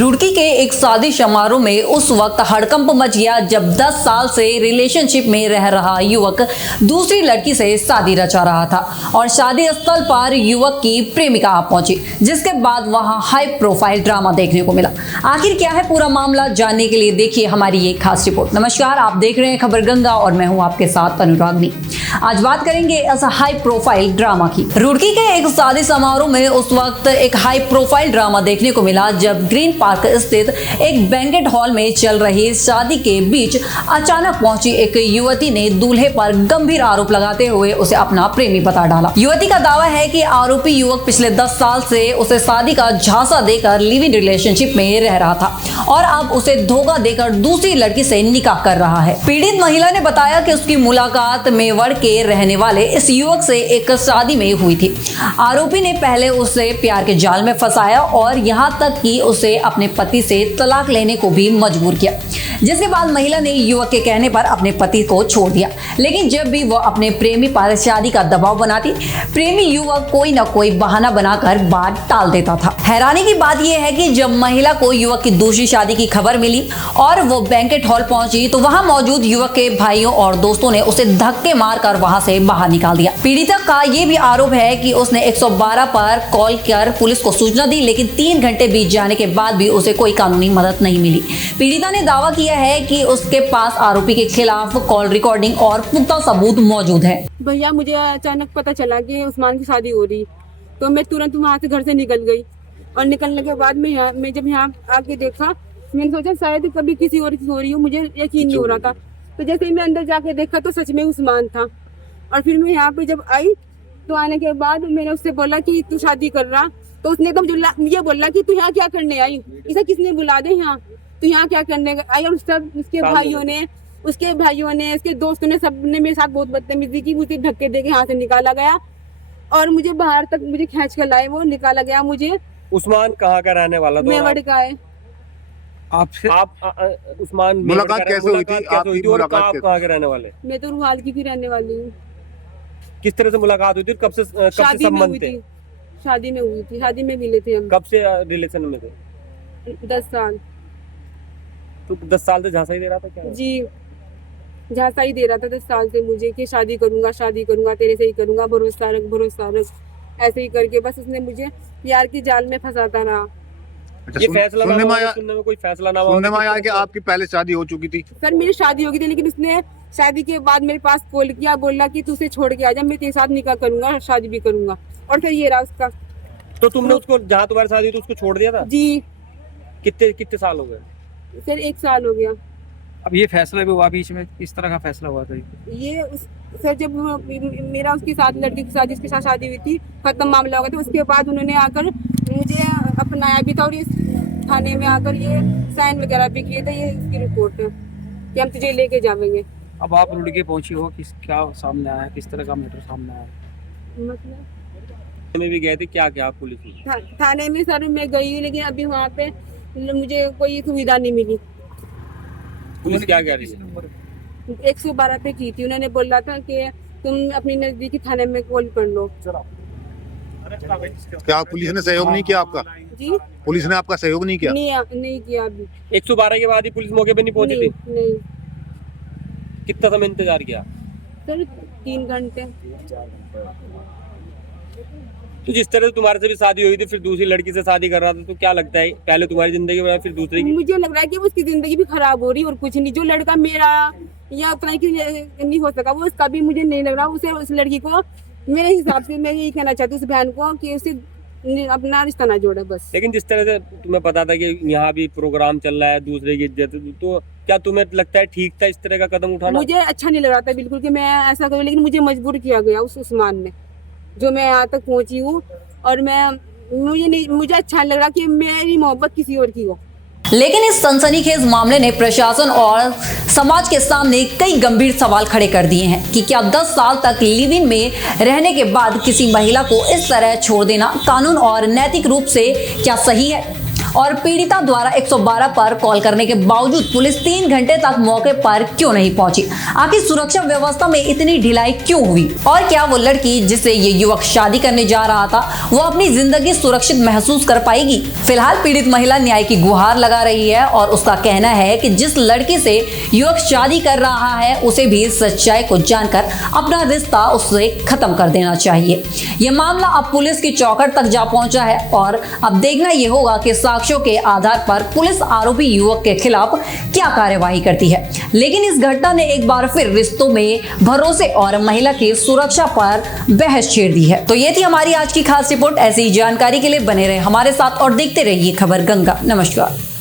रुड़की के एक शादी समारोह में उस वक्त हड़कंप मच गया जब 10 साल से रिलेशनशिप में रह रहा युवक दूसरी लड़की से शादी रचा रहा था और शादी स्थल पर युवक की प्रेमिका आ पहुंची, जिसके बाद वहां हाई प्रोफाइल ड्रामा देखने को मिला। आखिर क्या है पूरा मामला, जानने के लिए देखिए हमारी ये खास रिपोर्ट। नमस्कार, आप देख रहे हैं खबर गंगा और मैं हूं आपके साथ अनुरागनी। आज बात करेंगे इस हाई प्रोफाइल ड्रामा की। रुड़की के एक शादी समारोह में उस वक्त एक हाई प्रोफाइल ड्रामा देखने को मिला जब ग्रीन पार्क स्थित एक बैंकेट हॉल में चल रही शादी के बीच अचानक पहुंची एक युवती ने दूल्हे पर गंभीर आरोप लगाते हुए उसे अपना प्रेमी बता डाला। युवती का दावा है कि आरोपी युवक पिछले 10 साल से उसे शादी का झांसा देकर लिव इन रिलेशनशिप में रह रहा था और अब उसे धोखा देकर दूसरी लड़की से निकाह कर रहा है। पीड़ित महिला ने बताया कि उसकी मुलाकात मेवाड़ के रहने वाले इस युवक से एक शादी में हुई थी। आरोपी ने पहले उसे प्यार के जाल में फंसाया और यहाँ तक कि उसे अपने पति से तलाक लेने को भी मजबूर किया, जिसके बाद महिला ने युवक के कहने पर अपने पति को छोड़ दिया। लेकिन जब भी वो अपने प्रेमी पर शादी का दबाव बनाती, प्रेमी युवक कोई न कोई बहाना बनाकर बात टाल देता था। हैरानी की बात यह है कि जब महिला को युवक की दूसरी शादी की खबर मिली और वो बैंकेट हॉल पहुंची तो वहां मौजूद युवक के भाइयों और दोस्तों ने उसे धक्के मारकर वहां से बाहर निकाल दिया। पीड़िता का ये भी आरोप है कि उसने 112 पर कॉल कर पुलिस को सूचना दी, लेकिन 3 घंटे बीत जाने के बाद भी उसे कोई कानूनी मदद नहीं मिली। पीड़िता ने दावा किया है कि उसके पास आरोपी के खिलाफ कॉल रिकॉर्डिंग और पुख्ता सबूत मौजूद है। भैया, मुझे अचानक पता चला कि उस्मान की शादी हो रही, तो मैं तुरंत वहाँ से घर से निकल गई और निकलने के बाद मैं जब यहाँ आके देखा, मैंने सोचा शायद कभी किसी और की हो रही हो, मुझे यकीन नहीं हो रहा था। तो जैसे ही मैं अंदर जाके देखा तो सच में उस्मान था। और फिर मैं यहाँ पे जब आई तो आने के बाद मैंने उससे बोला कि तू शादी कर रहा, तो उसने एकदम ये बोला कि तू यहाँ क्या करने आई, इसे किसने बुला दे यहाँ, तू यहाँ क्या करने आई। और सब उसके भाइयों ने, उसके दोस्तों ने, सबने मेरे साथ बहुत बदतमीजी की। मुझे धक्के दे के यहाँ से निकाला गया और मुझे बाहर तक मुझे खींच कर लाए, वो निकाला गया मुझे। उस्मान कहाँ का रहने वाला था? मेवाड़ का है। आपसे उस्मान मुलाकात कैसे हुई थी? आपकी और आप कहाँ के रहने वाले? मैं तो रुहाल की भी रहने वाली हूँ। किस तरह से मुलाकात हुई थी? कब से संबंध थे? शादी में हुई थी, शादी में मिले थे हम। कब से रिलेशन में थे? 10 साल। तो 10 साल से झांसा ही दे रहा था क्या? जी, झांसा ही दे रहा था 10 साल से मुझे कि शादी करूंगा, तेरे से ही करूंगा, भरोसा रख, ऐसे ही करके बस उसने मुझे प्यार की जाल में फंसाता रहा। ये फैसला सुनने में कोई फैसला ना सुनने में आया कि आपकी पहले शादी हो चुकी थी। सर, मेरी शादी हो गई थी, लेकिन उसने शादी के बाद मेरे पास कॉल किया, बोला कि तू उसे छोड़ के आ जा, मैं तेरे साथ निकाह करूंगा, शादी भी करूंगा। और फिर ये रहा उसका। तो तुमने उसको, जहाँ तुम्हारी शादी हुई तो उसको छोड़ दिया था? जी। कितने साल हो गए? सर 1 साल हो गया। अब ये फैसला भी हुआ बीच में, किस तरह का फैसला हुआ था ये सर जब मेरा उसके साथ, लड़की के साथ जिसके साथ शादी हुई थी, खत्म मामला हो गया था, उसके बाद उन्होंने आकर मुझे अपनाया भी था और इस थाने में आकर ये साइन वगैरह भी किए थे। ये इसकी रिपोर्ट है कि हम तुझे लेके जाएंगे। अब आप रुड़की पहुंची हो, क्या सामने आया, किस तरह का मैटर सामने आया? मतलब में भी गए थे क्या पुलिस थाने में? सर मैं गई, लेकिन अभी वहाँ पे मुझे कोई सुविधा नहीं मिली। पुलिस क्या कह रही है? 112 पे की थी, उन्होंने बोला था कि तुम अपनी नजदीकी थाने में कॉल कर लो। क्या पुलिस ने सहयोग नहीं किया आपका? जी, पुलिस ने आपका सहयोग नहीं किया? नहीं किया अभी। 112 के बाद ही पुलिस मौके पे नहीं पहुंची थी? नहीं। कितना समय इंतजार किया? सर 3 घंटे। तो जिस तरह से तुम्हारे से भी शादी हुई थी, फिर दूसरी लड़की से शादी कर रहा था, तो क्या लगता है पहले तुम्हारी जिंदगी में फिर दूसरी की? मुझे लग रहा है कि उसकी जिंदगी भी खराब हो रही और कुछ नहीं। जो लड़का मेरा या उतना कि नहीं हो सका, वो उसका भी मुझे नहीं लग रहा। उसे, उस लड़की को मेरे हिसाब से मैं यही कहना चाहती हूँ उस बहन को कि उसे अपना रिश्ता ना जोड़े बस। लेकिन जिस तरह से तुम्हें पता था कि यहाँ भी प्रोग्राम चल रहा है, दूसरे की इज्जत, तो क्या तुम्हें लगता है ठीक था इस तरह का कदम उठाना? मुझे अच्छा नहीं लग रहा था बिल्कुल कि मैं ऐसा करूँ, लेकिन मुझे मजबूर किया गया उस उस्मान ने, जो मैं यहाँ तक पहुँची हूँ। और मुझे अच्छा नहीं लग रहा कि मेरी मोहब्बत किसी और की हो। लेकिन इस सनसनीखेज मामले ने प्रशासन और समाज के सामने कई गंभीर सवाल खड़े कर दिए हैं कि क्या 10 साल तक लिव इन में रहने के बाद किसी महिला को इस तरह छोड़ देना कानून और नैतिक रूप से क्या सही है? और पीड़िता द्वारा 112 पर कॉल करने के बावजूद पुलिस 3 घंटे तक मौके पर क्यों नहीं पहुंची? आखिर सुरक्षा व्यवस्था में इतनी ढिलाई क्यों हुई? और क्या वो लड़की जिससे ये युवक शादी करने जा रहा था वो अपनी जिंदगी सुरक्षित महसूस कर पाएगी? फिलहाल पीड़ित महिला न्याय की गुहार लगा रही है और उसका कहना है कि जिस लड़की से युवक शादी कर रहा है उसे भी सच्चाई को जानकर अपना रिश्ता उससे खत्म कर देना चाहिए। यह मामला अब पुलिस की चौखट तक जा पहुंचा है और अब देखना यह होगा कि साक्ष्यों के आधार पर पुलिस आरोपी युवक के खिलाफ क्या कार्यवाही करती है। लेकिन इस घटना ने एक बार फिर रिश्तों में भरोसे और महिला की सुरक्षा पर बहस छेड़ दी है। तो ये थी हमारी आज की खास रिपोर्ट। ऐसी जानकारी के लिए बने रहे हमारे साथ और देखते रहिए खबर गंगा। नमस्कार।